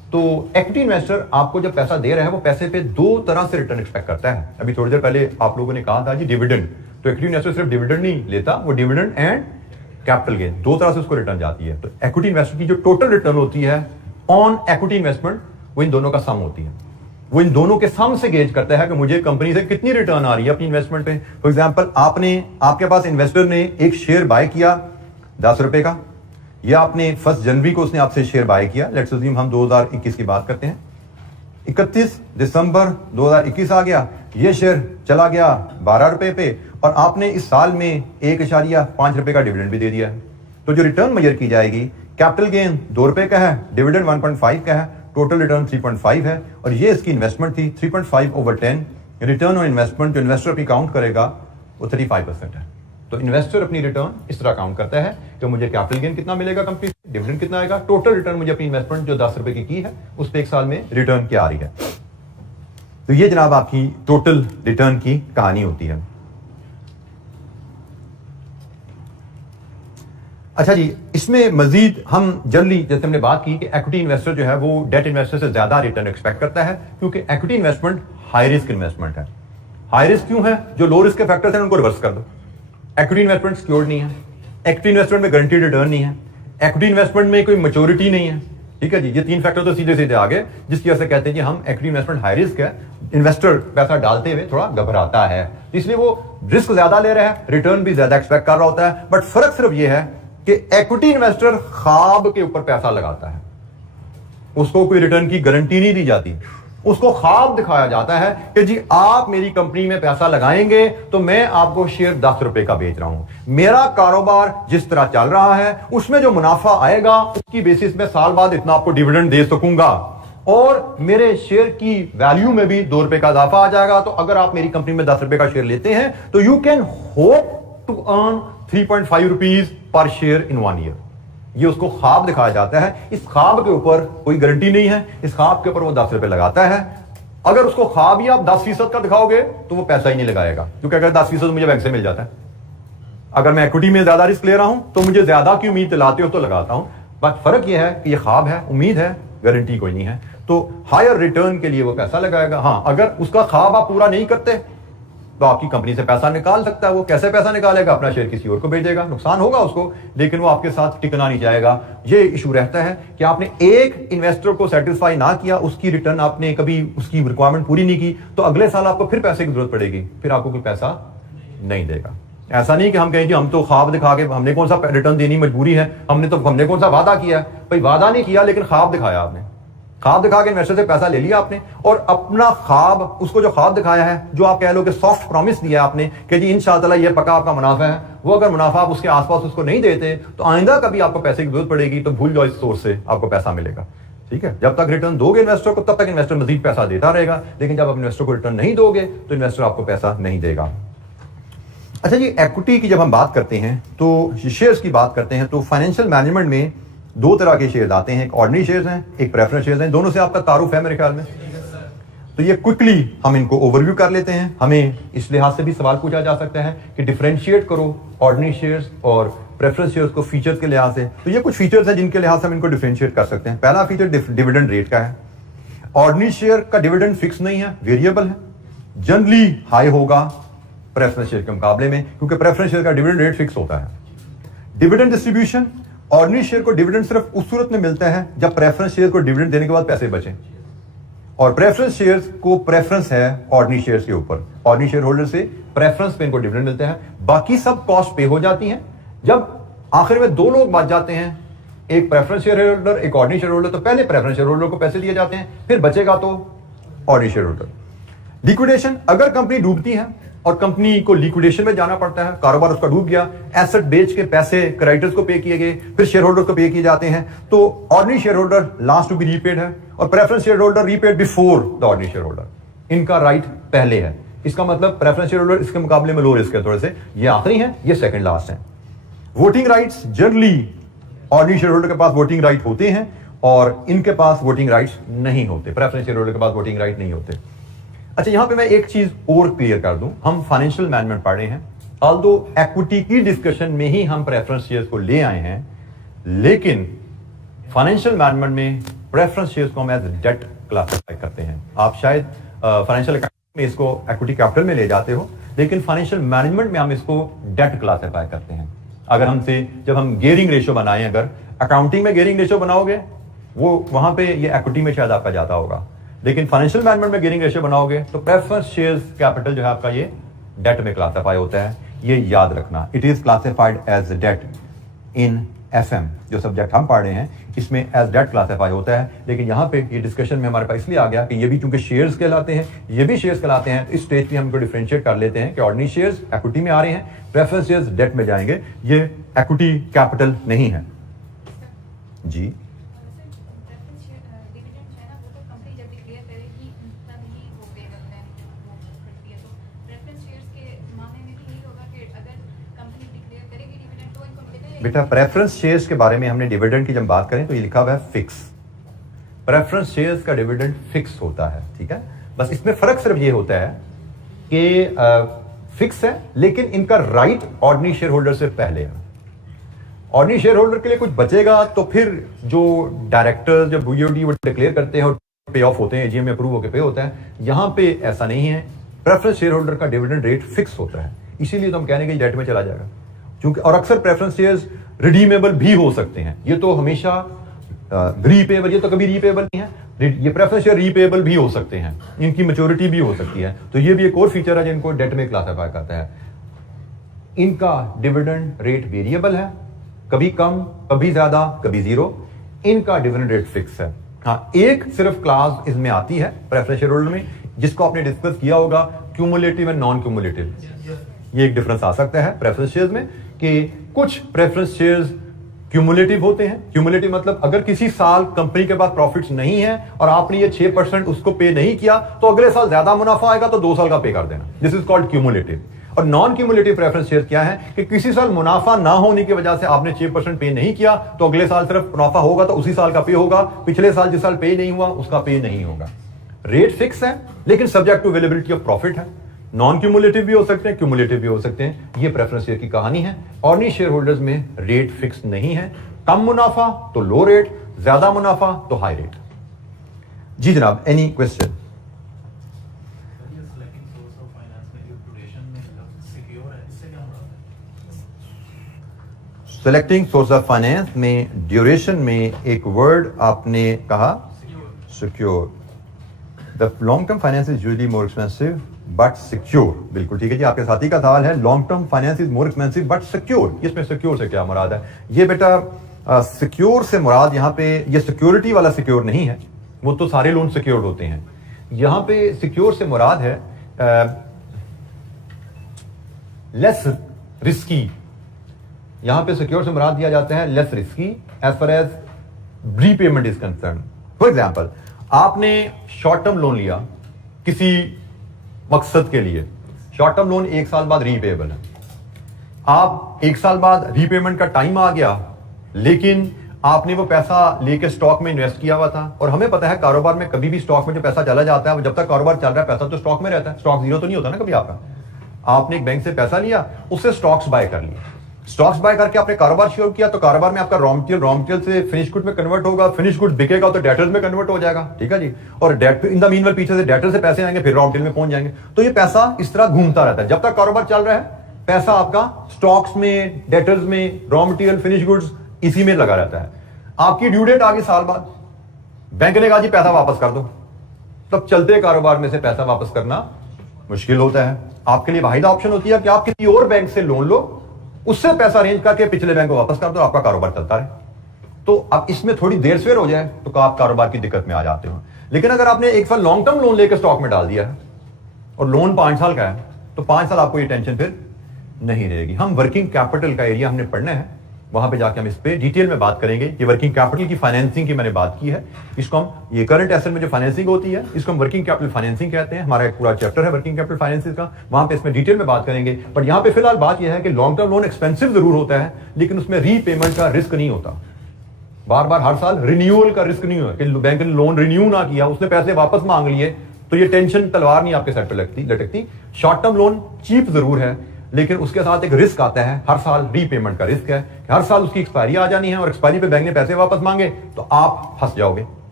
तो इक्विटी इन्वेस्टर आपको जब पैसा दे रहा है वो पैसे पे दो तरह से रिटर्न एक्सपेक्ट करता है। अभी थोड़ी देर पहले आप लोगों ने कहा था जी डिविडेंड, तो इक्विटी इन्वेस्टर सिर्फ डिविडेंड नहीं लेता, वो डिविडेंड एंड कैपिटल गेन दो तरह से उसको रिटर्न जाती है। तो इक्विटी इन्वेस्टर की जो टोटल रिटर्न होती है ऑन इक्विटी इन्वेस्टमेंट वो इन दोनों का सम होती है। वो इन दोनों के सम से गेज करता है कि मुझे कंपनी से कितनी रिटर्न आ रही है अपनी इन्वेस्टमेंट पे। फॉर एग्जांपल आपके पास इन्वेस्टर ने एक शेयर बाय किया 10 रुपए का, या आपने 1 जनवरी को उसने आपसे शेयर बाय किया, लेट्स अज्यूम हम 2021 की बात करते हैं, 31 दिसंबर 2021 आ गया, ये शेयर चला गया 12 रुपए पे और आपने इस साल में 1.5 रुपए का डिविडेंड भी दे दिया है। तो जो रिटर्न मेजर की जाएगी, कैपिटल गेन 2 रुपए का है, डिविडेंड 1.5 का है, टोटल रिटर्न 3.5 है और ये इसकी इन्वेस्टमेंट थी। 3.5/10 रिटर्न ऑन इन्वेस्टमेंट जो इन्वेस्टर अपनी काउंट करेगा वो 35% है। तो इन्वेस्टर अपनी रिटर्न इस तरह काउंट करता है कि मुझे कैपिटल गेन कितना मिलेगा कंपनी से, डिविडेंड कितना आएगा, टोटल रिटर्न मुझे अपनी इन्वेस्टमेंट जो 10 रुपए की है उस पर एक साल में रिटर्न क्या आ रही है। तो ये जनाब आपकी टोटल रिटर्न की कहानी होती है। अच्छा जी, इसमें मजीद हम जनरली जैसे हमने बात की कि इक्विटी इन्वेस्टर जो है वो डेट इन्वेस्टर से ज्यादा रिटर्न एक्सपेक्ट करता है क्योंकि equity investment high risk investment है। हाई रिस्क क्यों है? जो लो रिस्क के फैक्टर्स हैं उनको रिवर्स कर दो। इक्विटी इन्वेस्टमेंट सिक्योर्ड नहीं है, इक्विटी इन्वेस्टमेंट में गारंटीड रिटर्न नहीं है, इक्विटी इन्वेस्टमेंट में कोई मैच्योरिटी नहीं है। ठीक है जी, ये 3 फैक्टर तो सीधे सीधे आ गए जिसकी वजह से कहते हैं कि हम इक्विटी इन्वेस्टमेंट हाई रिस्क है, इन्वेस्टर पैसा डालते हुए थोड़ा घबराता है, इसलिए वो रिस्क ज्यादा ले रहा है, रिटर्न भी ज्यादा एक्सपेक्ट कर रहा होता है। बट फर्क सिर्फ ये है कि इक्विटी इन्वेस्टर ख्वाब के ऊपर पैसा लगाता है, उसको कोई रिटर्न की गारंटी नहीं दी जाती, उसको ख्वाब दिखाया जाता है कि जी आप मेरी कंपनी में पैसा लगाएंगे तो मैं आपको शेयर 10 रुपए का बेच रहा हूं, मेरा कारोबार जिस तरह चल रहा है उसमें जो मुनाफा आएगा उसकी बेसिस में साल बाद इतना आपको डिविडेंड दे सकूंगा और मेरे शेयर की वैल्यू में भी 2 रुपए का इजाफा आ जाएगा। तो अगर आप मेरी कंपनी में 10 रुपए का शेयर लेते हैं तो you can hope to earn 3.5 rupees per share in 1 year. ये उसको ख्वाब दिखाया जाता है, इस ख्वाब के ऊपर कोई गारंटी नहीं है, इस ख्वाब के ऊपर वो 10 रुपए लगाता है। अगर उसको ख्वाब ही आप 10% का दिखाओगे तो वो पैसा ही नहीं लगाएगा, क्योंकि अगर 10% मुझे बैंक से मिल जाता है, अगर मैं इक्विटी में ज्यादा रिस्क ले रहा हूं तो मुझे ज्यादा की उम्मीद दिलाते हो तो लगाता हूं। बट फर्क यह है कि ये ख्वाब है, उम्मीद है, गारंटी कोई नहीं है। तो हायर रिटर्न के लिए वो पैसा लगाएगा। हाँ, अगर उसका ख्वाब आप पूरा नहीं करते तो आपकी कंपनी से पैसा निकाल सकता है। वो कैसे पैसा निकालेगा? अपना शेयर किसी और को बेच देगा, नुकसान होगा उसको, लेकिन वो आपके साथ टिकना नहीं जाएगा। ये इशू रहता है कि आपने एक इन्वेस्टर को सेटिस्फाई ना किया, उसकी रिटर्न आपने कभी उसकी रिक्वायरमेंट पूरी नहीं की, तो अगले साल आपको फिर पैसे की जरूरत पड़ेगी, फिर आपको कोई पैसा नहीं देगा। ऐसा नहीं कि हम कहें कि हम तो ख्वाब दिखा के हमने कौन सा रिटर्न देनी मजबूरी है, हमने कौन सा वादा किया है। भाई वादा नहीं किया लेकिन ख्वाब दिखाया आपने, ख्वाब दिखा के इन्वेस्टर से पैसा ले लिया आपने और अपना ख्वाब, उसको जो ख्वाब दिखाया है, जो आप कह लो कि सॉफ्ट प्रॉमिस दिया आपने कि जी इंशाअल्लाह ये पक्का आपका मुनाफा है, वो अगर मुनाफा आप उसके आसपास उसको नहीं देते तो आइंदा कभी आपको पैसे की जरूरत पड़ेगी तो भूल जाओ इस सोर्स से आपको पैसा मिलेगा। ठीक है, जब तक रिटर्न दोगे इन्वेस्टर को तब तक इन्वेस्टर मजीद पैसा देता रहेगा, लेकिन जब आप इन्वेस्टर को रिटर्न नहीं दोगे तो इन्वेस्टर आपको पैसा नहीं देगा। अच्छा जी, इक्विटी की जब हम बात करते हैं तो शेयर्स की बात करते हैं तो फाइनेंशियल मैनेजमेंट में 2 तरह के शेयर्स आते हैं, एक ऑर्डिनरी शेयर्स हैं, एक प्रेफरेंस शेयर्स हैं। दोनों से आपका तारुफ है मेरे ख्याल में, तो ये क्विकली हम इनको ओवरव्यू कर लेते हैं। हमें इस लिहाज से भी सवाल पूछा जा सकता है कि डिफरेंशिएट करो ऑर्डिनरी शेयर्स और प्रेफरेंस शेयर्स को फीचर्स के लिहाज से। तो ये कुछ फीचर्स हैं जिनके लिहाज से हम इनको डिफरेंशिएट कर सकते हैं। पहला फीचर डिविडेंड रेट का है। ऑर्डिनरी शेयर का डिविडेंड फिक्स नहीं है, वेरिएबल है, जनरली हाई होगा प्रेफरेंस शेयर के मुकाबले में, क्योंकि प्रेफरेंस शेयर का डिविडेंड रेट फिक्स होता है। डिविडेंड डिस्ट्रीब्यूशन, ऑर्डिनरी शेयर को डिविडेंड सिर्फ उस सूरत में मिलता है जब प्रेफरेंस शेयर को डिविडेंड देने के बाद पैसे बचे, और प्रेफरेंस शेयर्स को प्रेफरेंस है ऑर्डिनरी शेयर्स के ऊपर। ऑर्डिनरी शेयर होल्डर से प्रेफरेंस पे इनको डिविडेंड मिलता है, बाकी सब कॉस्ट पे हो जाती हैं। जब आखिर में 2 लोग बच जाते हैं, एक प्रेफरेंस शेयर होल्डर एक ऑर्डिनरी शेयर होल्डर, तो पहले प्रेफरेंस शेयर होल्डर को पैसे दिए जाते हैं, फिर बचेगा तो ऑर्डिनरी शेयर होल्डर। लिक्विडेशन, अगर कंपनी डूबती है और कंपनी को लिक्विडेशन में जाना पड़ता है, कारोबार उसका डूब गया, एसेट बेच के पैसे क्रेडिटर्स को पे किए गए, फिर शेयर होल्डर को पे किए जाते हैं, तो ordinary share holder last to be repaid है और preference share holder repaid before the ordinary share holder. इनका राइट पहले है, इसका मतलब प्रेफरेंस शेयर होल्डर इसके मुकाबले में लो रिस्क है थोड़े से, ये आखिरी है, ये सेकंड लास्ट है। Voting rights, generally ordinary share holder के पास वोटिंग राइट होते हैं और इनके पास वोटिंग राइट्स नहीं होते, प्रेफरेंस शेयर होल्डर के पास वोटिंग राइट नहीं होते। अच्छा, यहां पे मैं एक चीज और क्लियर कर दूं, हम फाइनेंशियल मैनेजमेंट पढ़ रहे हैं, ऑल्दो इक्विटी की डिस्कशन में ही हम प्रेफरेंस शेयर्स को ले आए हैं, लेकिन फाइनेंशियल मैनेजमेंट में प्रेफरेंस शेयर्स को हम एज डेट क्लासिफाई करते हैं। आप शायद फाइनेंशियल अकाउंटिंग में इसको इक्विटी कैपिटल में ले जाते हो, लेकिन फाइनेंशियल मैनेजमेंट में हम इसको डेट क्लासिफाई करते हैं। अगर हमसे जब हम गियरिंग रेशियो बनाएं, अगर अकाउंटिंग में गियरिंग रेशियो बनाओगे वो वहां पे ये इक्विटी में शायद आपका जाता होगा, लेकिन फाइनेंशियल मैनेजमेंट में गियरिंग रेशियो बनाओगे तो प्रेफरेंस शेयर्स कैपिटल जो है आपका ये डेट में क्लासिफाई होता है। ये याद रखना, it is classified as date in FM, जो सब्जेक्ट हम पढ़ रहे हैं इसमें एज डेट क्लासिफाई होता है। लेकिन यहाँ पे ये डिस्कशन में हमारे पास इसलिए आ गया कि ये भी चूंकि शेयर्स कहलाते हैं, ये भी शेयर्स कहलाते हैं, तो इस स्टेज पे हम इनको डिफरेंशिएट कर लेते हैं कि ऑर्डिनरी शेयर्स इक्विटी में आ रहे हैं, प्रेफरेंस शेयर्स डेट में जाएंगे, ये इक्विटी कैपिटल नहीं है। जी बेटा प्रेफरेंस शेयर्स के बारे में हमने डिविडेंड की जब बात करें तो ये लिखा हुआ है फिक्स। प्रेफरेंस शेयर्स का डिविडेंड फिक्स होता है, ठीक है। बस इसमें फर्क सिर्फ ये होता है कि फिक्स है लेकिन इनका राइट ऑर्डिनरी शेयर होल्डर से पहले है। ऑर्डिनरी शेयर होल्डर के लिए कुछ बचेगा तो फिर जो डायरेक्टर्स जब BOD वो डिक्लेयर करते हैं और पे ऑफ होते हैं, AGM में अप्रूव होकर पे होता है, यहां पे ऐसा नहीं है। प्रेफरेंस शेयर होल्डर का डिविडेंड रेट फिक्स होता है, इसीलिए तो हम कहने के डेट में चला जाएगा क्योंकि, और अक्सर प्रेफरेंस शेयर्स रिडीमेबल भी हो सकते हैं। ये तो हमेशा रीपेएबल, ये तो कभी रीपेएबल नहीं है। ये प्रेफरेंस शेयर रीपेएबल भी हो सकते हैं, इनकी मैच्योरिटी भी हो सकती है, तो ये भी एक और फीचर है जिनको डेट में क्लासिफाई करता है। इनका डिविडेंड रेट वेरिएबल है, कभी कम कभी ज्यादा कभी जीरो। इनका डिविडेंड रेट फिक्स है। हाँ, एक सिर्फ क्लास इसमें आती है प्रेफरेंस शेयर होल्डर में, जिसको आपने डिस्कस किया होगा, क्यूमुलेटिव एंड नॉन क्यूमुलेटिव। ये एक डिफरेंस आ सकता है प्रेफरेंस शेयर्स में कि कुछ प्रेफरेंस शेयर्स क्यूमुलेटिव होते हैं। क्यूमुलेटिव मतलब अगर किसी साल कंपनी के पास प्रॉफिट्स नहीं है और आपने ये 6% उसको पे नहीं किया तो अगले साल ज्यादा मुनाफा आएगा तो 2 साल का पे कर देना। This is called cumulative. और नॉन क्यूमुलेटिव प्रेफरेंस शेयर क्या है कि किसी साल मुनाफा ना होने की वजह से आपने 6% पे नहीं किया तो अगले साल सिर्फ मुनाफा होगा तो उसी साल का पे होगा, पिछले साल जिस साल पे नहीं हुआ उसका पे नहीं होगा। रेट फिक्स है लेकिन subject to availability of profit है। नॉन क्यूमुलेटिव भी हो सकते हैं, क्यूमुलेटिव भी हो सकते हैं। ये प्रेफरेंस शेयर की कहानी है। ऑर्डिनरी शेयर होल्डर्स में रेट फिक्स नहीं है, कम मुनाफा तो लो रेट, ज्यादा मुनाफा तो हाई रेट। जी जनाब, any question? Selecting source of finance में ड्यूरेशन में एक वर्ड आपने कहा secure. The long term finance is usually more expensive but secure. बिल्कुल ठीक है जी, आपके साथी का सवाल है long term finance is more expensive but secure. इसमें सिक्योर से क्या मुराद है? ये बेटा सिक्योर से मुराद यहाँ पे ये सिक्योरिटी वाला सिक्योर नहीं है, वो तो सारे लोन सिक्योर्ड होते हैं। यहाँ पे सिक्योर से मुराद है लेस रिस्की। यहाँ पे सिक्योर से मुराद दिया जाता है less risky as far as repayment is concern. For example, आपने शॉर्ट टर्म लोन लिया किसी मकसद के लिए, शॉर्ट टर्म लोन 1 साल बाद रीपेएबल है। आप 1 साल बाद रीपेमेंट का टाइम आ गया लेकिन आपने वो पैसा लेके स्टॉक में इन्वेस्ट किया हुआ था, और हमें पता है कारोबार में कभी भी स्टॉक में जो पैसा चला जाता है, जब तक कारोबार चल रहा है पैसा तो स्टॉक में रहता है, स्टॉक जीरो तो नहीं होता ना कभी आपका। आपने एक बैंक से पैसा लिया, उससे स्टॉक्स बाय कर लिए, स्टॉक्स बाय करके आपने कारोबार शुरू किया, तो कारोबार में आपका रॉ मटेरियल से फिनिश गुड में कन्वर्ट होगा, फिनिश गुड बिकेगा तो डेटर्स में कन्वर्ट हो जाएगा, ठीक है जी। और इन द मीनवाइल पीछे से डेटर से पैसे आएंगे, फिर रॉ मटेरियल में पहुंच जाएंगे। तो ये पैसा इस तरह घूमता रहता है, जब तक कारोबार चल रहा है पैसा आपका स्टॉक्स में, डेटर्स में, रॉ मटेरियल, फिनिश गुड्स इसी में लगा रहता है। आपकी ड्यू डेट आ गई साल बाद, बैंक ने कहा जी पैसा वापस कर दो, तब चलते कारोबार में से पैसा वापस करना मुश्किल होता है। आपके लिए वाहिद ऑप्शन होती है कि आप किसी और बैंक से लोन लो, उससे पैसा अरेंज करके पिछले बैंक को वापस कर दो, आपका कारोबार चलता रहे। तो अब इसमें थोड़ी देर सवेर हो जाए तो आप कारोबार की दिक्कत में आ जाते हो। लेकिन अगर आपने 1 साल लॉन्ग टर्म लोन लेकर स्टॉक में डाल दिया है और लोन 5 साल का है, तो 5 साल आपको ये टेंशन फिर नहीं रहेगी। हम वर्किंग कैपिटल का एरिया हमने पढ़ना है, वहां पे जाके हम इस पे डिटेल में बात करेंगे कि वर्किंग कैपिटल की फाइनेंसिंग की मैंने बात की है। इसको हम, ये करंट एसेट में जो फाइनेंसिंग होती है इसको हम वर्किंग कैपिटल फाइनेंसिंग कहते हैं। हमारा एक पूरा चैप्टर है वर्किंग कैपिटल फाइनेंसिंग का, वहां पे इसमें डिटेल में बात करेंगे। बट यहाँ पे फिलहाल बात यह है कि लॉन्ग टर्म लोन एक्सपेंसिव जरूर होता है लेकिन उसमें रीपेमेंट का रिस्क नहीं होता। बार बार हर साल रिन्यूअल का रिस्क नहीं होता कि बैंक ने लोन रिन्यू ना किया, उसने पैसे वापस मांग लिए, तो ये टेंशन तलवार नहीं आपके सर पे लटकती। शॉर्ट टर्म लोन चीप जरूर है लेकिन उसके साथ एक रिस्क आता है, हर साल रीपेमेंट का रिस्क है। हर साल उसकी एक्सपायरी आ जानी है और एक्सपायरी पे बैंक ने पैसे वापस मांगे तो आप फंस जाओगे।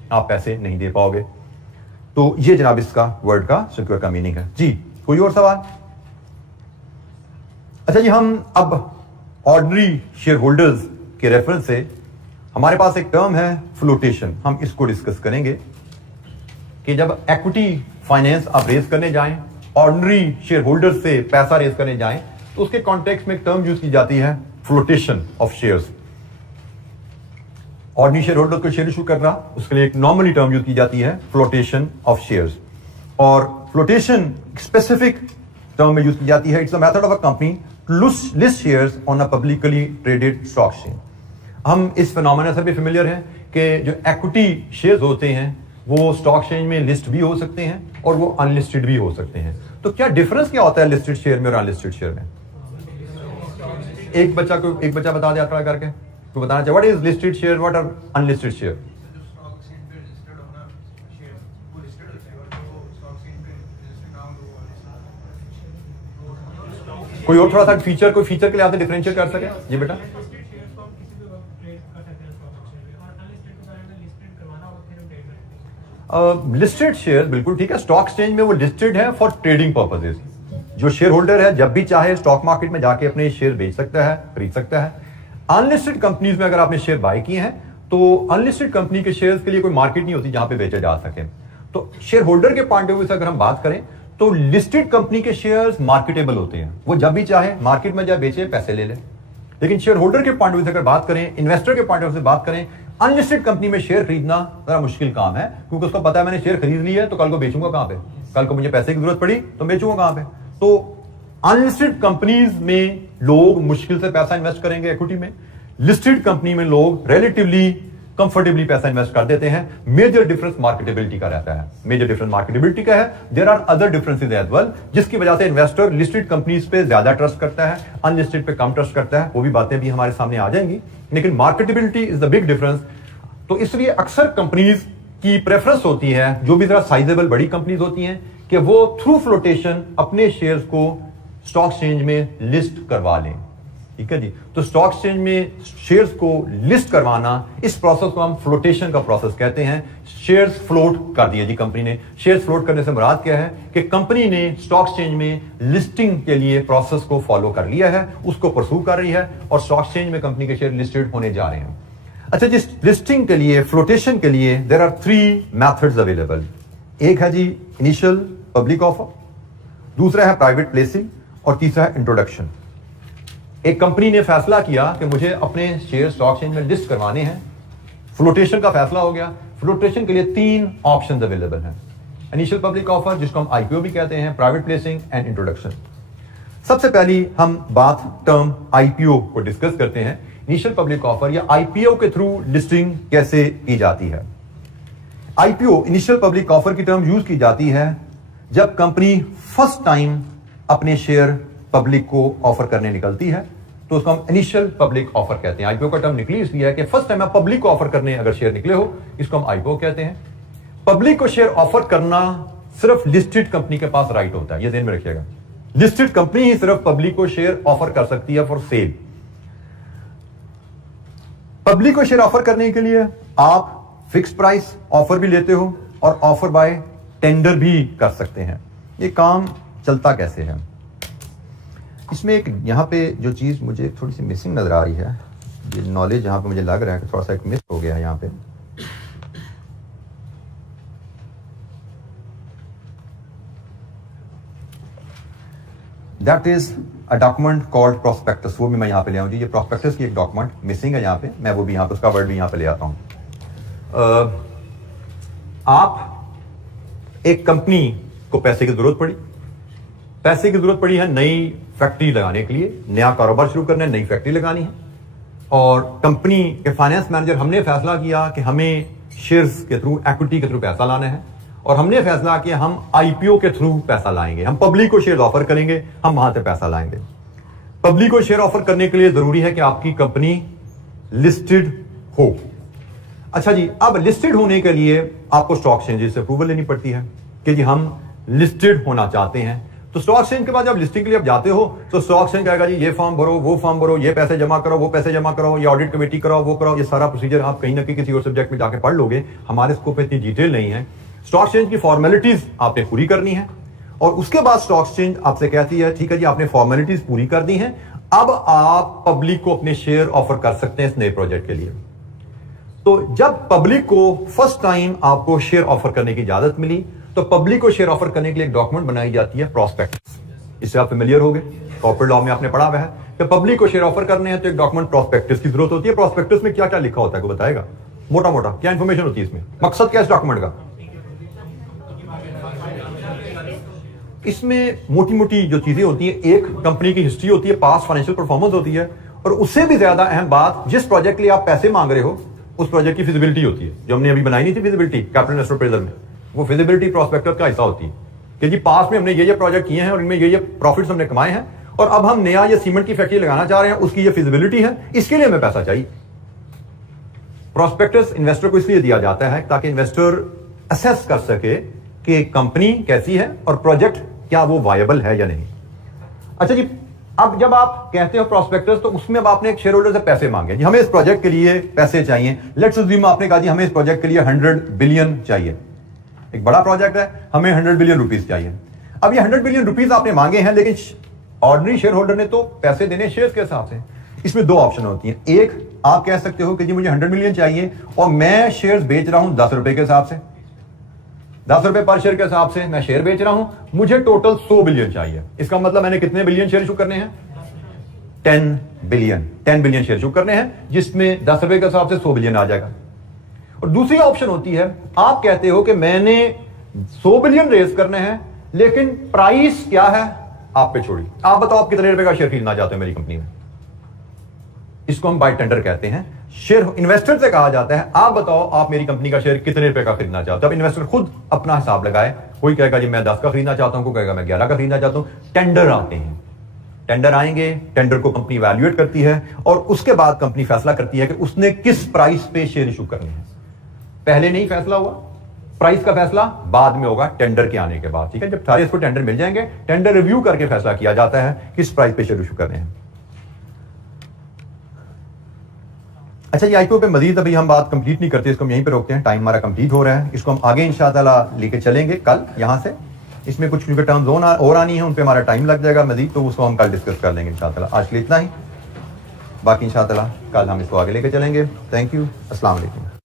आप पैसे नहीं दे पाओगे। तो ये जनाब इसका वर्ड का सिक्योर का मीनिंग है जी। कोई और सवाल? अच्छा जी, हम अब ऑर्डिनरी शेयर होल्डर्स के रेफरेंस से हमारे पास एक टर्म है फ्लोटेशन, हम इसको डिस्कस करेंगे कि जब इक्विटी फाइनेंस आप रेज करने जाएं, ऑर्डिनरी शेयर होल्डर से पैसा रेज करने जाएं, तो उसके कॉन्टेक्स्ट में एक टर्म यूज की जाती है flotation of shares. Ordinary share holder को शेयर इशू करना, उसके लिए एक नॉर्मली टर्म यूज की जाती है फ्लोटेशन ऑफ शेयर्स। और फ्लोटेशन स्पेसिफिक टर्म में यूज की जाती है, it's a method of a company to list shares on a publicly traded stock exchange. हम इस फिनोमेना से भी फेमिलियर हैं कि जो इक्विटी शेयर्स होते हैं वो स्टॉक एक्सचेंज में लिस्ट भी हो सकते हैं और वो अनलिस्टेड भी हो सकते हैं। तो क्या डिफरेंस क्या होता है लिस्टेड शेयर में और अनलिस्टेड शेयर में? एक बच्चा बता दे थोड़ा करके, तो बताना चाहिए what is listed share, what are unlisted share. कोई और थोड़ा सा फीचर, कोई फीचर के लिए आपने डिफरेंशिएट कर सके जी बेटा? लिस्टेड शेयर बिल्कुल ठीक है, स्टॉक एक्सचेंज में वो लिस्टेड है फॉर ट्रेडिंग पर्पसेस। जो शेयर होल्डर है जब भी चाहे स्टॉक मार्केट में जाके अपने शेयर बेच सकता है, खरीद सकता है। अनलिस्टेड कंपनीज में अगर आपने शेयर बाय किए हैं तो अनलिस्टेड कंपनी के शेयर्स के लिए कोई मार्केट नहीं होती जहां पे बेचे जा सके। तो शेयर होल्डर के पॉइंट ऑफ व्यू से अगर हम बात करें तो लिस्टेड कंपनी के शेयर्स मार्केटेबल होते हैं, वो जब भी चाहे मार्केट में जाए बेचे, पैसे ले ले। लेकिन शेयर होल्डर के पॉइंट ऑफ व्यू से अगर बात करें, इन्वेस्टर के पॉइंट ऑफ व्यू से बात करें, अनलिस्टेड कंपनी में शेयर खरीदना जरा मुश्किल काम है, क्योंकि उसको पता है मैंने शेयर खरीद लिया है तो कल को बेचूंगा कहां पे, कल को मुझे पैसे की जरूरत पड़ी तो बेचूंगा कहां पे। तो अनलिस्टेड कंपनीज में लोग मुश्किल से पैसा इन्वेस्ट करेंगे इक्विटी में, लिस्टेड कंपनी में लोग रिलेटिवली कंफर्टेबली पैसा इन्वेस्ट कर देते हैं। मेजर डिफरेंस मार्केटेबिलिटी का रहता है। मेजर डिफरेंस मार्केटेबिलिटी का है। There are other differences as well, जिसकी वजह से इन्वेस्टर लिस्टेड कंपनीज पे ज्यादा ट्रस्ट करता है, अनलिस्टेड पे कम ट्रस्ट करता है। वो भी बातें भी हमारे सामने आ जाएंगी, लेकिन marketability is the big difference. तो इसलिए अक्सर कंपनीज की प्रेफरेंस होती है, जो भी जरा साइजेबल बड़ी कंपनीज होती हैं, कि वो थ्रू फ्लोटेशन अपने शेयर्स को स्टॉक एक्सचेंज में लिस्ट करवा लें। ठीक है जी। तो स्टॉक एक्सचेंज में शेयर्स को लिस्ट करवाना, इस प्रोसेस को हम फ्लोटेशन का प्रोसेस कहते हैं। शेयर्स फ्लोट कर दिए जी कंपनी ने। शेयर्स फ्लोट करने से मुराद क्या है कि कंपनी ने स्टॉक एक्सचेंज में लिस्टिंग के लिए प्रोसेस को फॉलो कर लिया है, उसको परस्यू कर रही है और स्टॉक एक्सचेंज में कंपनी के शेयर लिस्टेड होने जा रहे हैं। अच्छा, जिस लिस्टिंग के लिए, फ्लोटेशन के लिए देयर आर 3 मेथड्स अवेलेबल। एक है जी इनिशियल पब्लिक ऑफर, दूसरा है प्राइवेट प्लेसिंग और तीसरा है इंट्रोडक्शन। एक कंपनी ने फैसला किया कि मुझे अपने शेयर स्टॉक एक्सचेंज में लिस्ट करवाने हैं, फ्लोटेशन का फैसला हो गया। फ्लोटेशन के लिए 3 ऑप्शंस अवेलेबल हैं। इनिशियल पब्लिक ऑफर, जिसको हम आईपीओ भी कहते हैं, प्राइवेट प्लेसिंग एंड इंट्रोडक्शन। सबसे पहली हम बात टर्म आईपीओ को डिस्कस करते हैं। इनिशियल पब्लिक ऑफर या आईपीओ के थ्रू लिस्टिंग कैसे की जाती है? आईपीओ, इनिशियल पब्लिक ऑफर की टर्म यूज की जाती है जब कंपनी फर्स्ट टाइम अपने शेयर पब्लिक को ऑफर करने निकलती है, तो उसको हम इनिशियल पब्लिक ऑफर कहते हैं। आईपीओ का टर्म निकली इसलिए है कि फर्स्ट टाइम आप पब्लिक को ऑफर करने अगर शेयर निकले हो, इसको हम आईपीओ कहते हैं। पब्लिक को शेयर ऑफर करना सिर्फ लिस्टेड कंपनी के पास राइट होता है, ये ध्यान में रखिएगा। लिस्टेड कंपनी ही सिर्फ पब्लिक को शेयर ऑफर कर सकती है फॉर सेल। पब्लिक को शेयर ऑफर करने के लिए आप फिक्स प्राइस ऑफर भी लेते हो और ऑफर बाय टेंडर भी कर सकते हैं। ये काम चलता कैसे है? इसमें एक यहां पे जो चीज मुझे थोड़ी सी मिसिंग नजर आ रही है, ये नॉलेज यहां पे मुझे लग रहा है कि थोड़ा सा एक मिस हो गया है यहां पे। That is a document called prospectus. वो भी मैं यहां पे ले आऊं जी। ये प्रोस्पेक्टस की एक डॉक्यूमेंट मिसिंग है यहां पे, मैं वो भी यहां पे उसका वर्ड भी यहां पे ले आता हूं। आप एक कंपनी को पैसे की जरूरत पड़ी है नई फैक्ट्री लगाने के लिए, नया कारोबार शुरू करना है, नई फैक्ट्री लगानी है। और कंपनी के फाइनेंस मैनेजर हमने फैसला किया कि हमें शेयर्स के थ्रू, इक्विटी के थ्रू पैसा लाना है, और हमने फैसला किया हम आईपीओ के थ्रू पैसा लाएंगे। हम पब्लिक को शेयर ऑफर करेंगे, हम वहां से पैसा लाएंगे। पब्लिक को शेयर ऑफर करने के लिए जरूरी है कि आपकी कंपनी लिस्टेड हो। अच्छा जी, अब लिस्टेड होने के लिए आपको स्टॉक एक्सचेंजेस से अप्रूवल लेनी पड़ती है कि जी हम लिस्टेड होना चाहते हैं। तो तो स्टॉक एक्सचेंज के बाद जब लिस्टिंग के लिए आप जाते हो तो स्टॉक एक्सचेंज कहेगा जी ये फॉर्म भरो, वो फॉर्म भरो, ये पैसे जमा करो, वो पैसे जमा करो, ये ऑडिट कमेटी कराओ, वो कराओ। ये सारा प्रोसीजर आप कहीं ना कहीं किसी और सब्जेक्ट में जाके पढ़ लोगे, हमारे स्कोप पे इतनी डिटेल नहीं है। स्टॉक एक्सचेंज की फॉर्मेलिटीज आपने पूरी करनी है और उसके बाद स्टॉक एक्सचेंज आपसे कहती है ठीक है जी आपने फॉर्मेलिटीज पूरी कर दी हैं, अब आप पब्लिक को अपने शेयर ऑफर कर सकते हैं इस नए प्रोजेक्ट के लिए। तो जब पब्लिक को फर्स्ट टाइम आपको शेयर ऑफर करने की इजाजत मिली तो पब्लिक को शेयर ऑफर करने के लिए एक डॉक्यूमेंट बनाई जाती है, प्रॉस्पेक्टस। इससे आप फेमिलियर हो गए, कॉर्पोरेट लॉ में आपने पढ़ा हुआ है कि पब्लिक को शेयर ऑफर करने हैं तो एक डॉक्यूमेंट प्रॉस्पेक्टस की जरूरत होती है। प्रॉस्पेक्टस में क्या क्या लिखा होता है को बताएगा, मोटा मोटा क्या इंफॉर्मेशन होती है इसमें, मकसद क्या है इस डॉक्यूमेंट का? इसमें मोटी मोटी जो चीजें होती है, एक कंपनी की हिस्ट्री होती है, पास्ट फाइनेंशियल परफॉर्मेंस होती है, और उससे भी ज्यादा अहम बात जिस प्रोजेक्ट के लिए आप पैसे मांग रहे हो उस प्रोजेक्ट की फिजिबिलिटी होती है, जो हमने अभी बनाई नहीं थी फिजिबिलिटी कैपिटल इन्वेस्टमेंट अप्रेजल में। वो फिजिबिलिटी प्रॉस्पेक्टस का हिस्सा होती है कि जी पास में हमने ये प्रोजेक्ट किए हैं और इनमें ये प्रॉफिट्स हमने कमाए हैं और अब हम नया ये सीमेंट की फैक्ट्री लगाना चाह रहे हैं, उसकी ये फिजिबिलिटी है, इसके लिए हमें पैसा चाहिए। प्रॉस्पेक्टस इन्वेस्टर को इसलिए दिया जाता है ताकि इन्वेस्टर असेस कर सके कि कंपनी कैसी है और प्रोजेक्ट क्या वो वायबल है या नहीं। अच्छा जी, अब जब आप कहते हो प्रॉस्पेक्टस तो उसमें अब आपने एक शेयर होल्डर से पैसे मांगे जी हमें इस प्रोजेक्ट के लिए पैसे चाहिए। लेट्स अज्यूम आपने कहा जी हमें इस प्रोजेक्ट के लिए 100 बिलियन चाहिए, एक बड़ा प्रोजेक्ट है, हमें 100 बिलियन रुपीस चाहिए। अब ये 100 बिलियन रुपीस आपने मांगे हैं, लेकिन ऑर्डिनरी शेयर होल्डर ने तो पैसे देने शेयर्स के हिसाब से। इसमें दो ऑप्शन होती हैं, एक आप कह सकते हो कि जी मुझे 100 मिलियन चाहिए और मैं शेयर्स बेच रहा हूं 10 रुपए के हिसाब से, 10 रुपए पर शेयर के हिसाब से मैं शेयर बेच रहा हूं, मुझे टोटल 100 बिलियन चाहिए। इसका मतलब मैंने कितने बिलियन शेयर इशू करने हैं? 10 बिलियन शेयर इशू करने हैं, जिसमें 10 रुपए के हिसाब से 100 बिलियन आ जाएगा। और दूसरी ऑप्शन होती है, आप कहते हो कि मैंने 100 बिलियन रेज करने हैं लेकिन प्राइस क्या है आप पे छोड़ी, आप बताओ आप कितने रुपए का शेयर खरीदना चाहते हो मेरी कंपनी में। इसको हम बाय टेंडर कहते हैं। शेयर इन्वेस्टर से कहा जाता है आप बताओ आप मेरी कंपनी का शेयर कितने रुपए का खरीदना चाहते हो। अब इन्वेस्टर खुद अपना हिसाब लगाए, कोई कहेगा जी मैं 10 का खरीदना चाहता हूं, कोई कहेगा मैं 11 का खरीदना चाहता हूं। टेंडर आते हैं, टेंडर आएंगे, टेंडर को कंपनी वैल्यूएट करती है और उसके बाद कंपनी फैसला करती है कि उसने किस प्राइस पे शेयर इशू करने हैं। पहले नहीं फैसला हुआ, प्राइस का फैसला बाद में होगा टेंडर के आने के बाद। ठीक है, जब सारे इसको टेंडर मिल जाएंगे, टेंडर रिव्यू करके फैसला किया जाता है किस प्राइस पे शेयर इशू करने हैं। अच्छा, ये आईपीओ पे मजीद अभी हम बात कंप्लीट नहीं करते, इसको हम यहीं पे रोकते हैं, टाइम हमारा कंप्लीट हो रहा है। इसको हम आगे इंशाअल्लाह लेके चलेंगे कल यहां से। इसमें कुछ क्योंकि टर्म्स और आनी है, उन पे हमारा टाइम लग जाएगा मजीद, तो उसको हम कल डिस्कस कर लेंगे इंशाअल्लाह। आज के लिए इतना ही, बाकी इंशाअल्लाह कल हम इसको आगे लेके चलेंगे। थैंक यू, अस्सलाम वालेकुम।